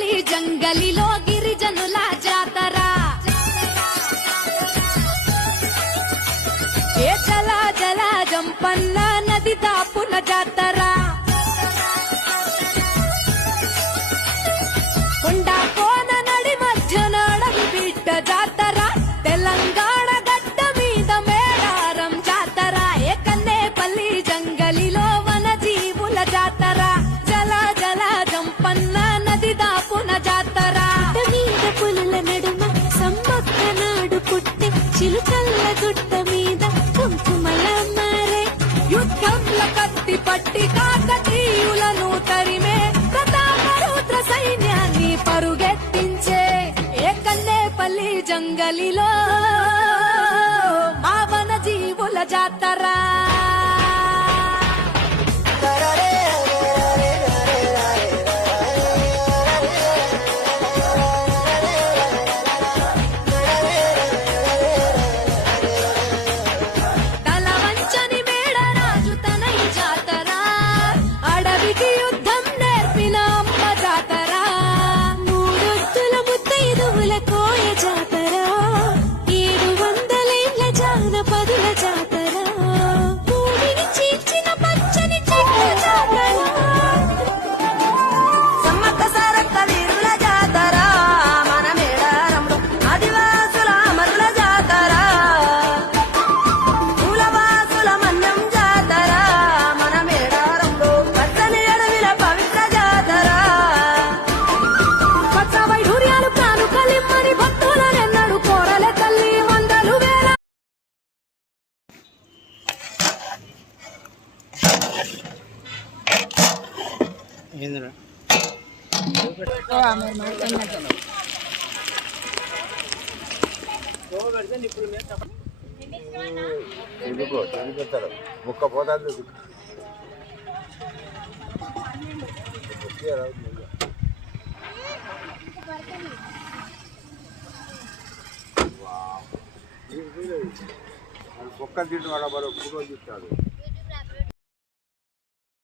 జంగలి జంగలిలో గిరిజనుల జాతర. ఏ జల జల జంపన్నా పట్టి కాకతీయులను తరిమే ప్రతాపరుద్ర సైన్యాన్ని పరుగెత్తించే ఏ కన్నేపల్లి జంగలిలో మావన జీవుల జాతరా. ఏంద్రా? ముక్క పోతాను ఒక్క తింటు వాడు మరో? కూరో చూస్తాడు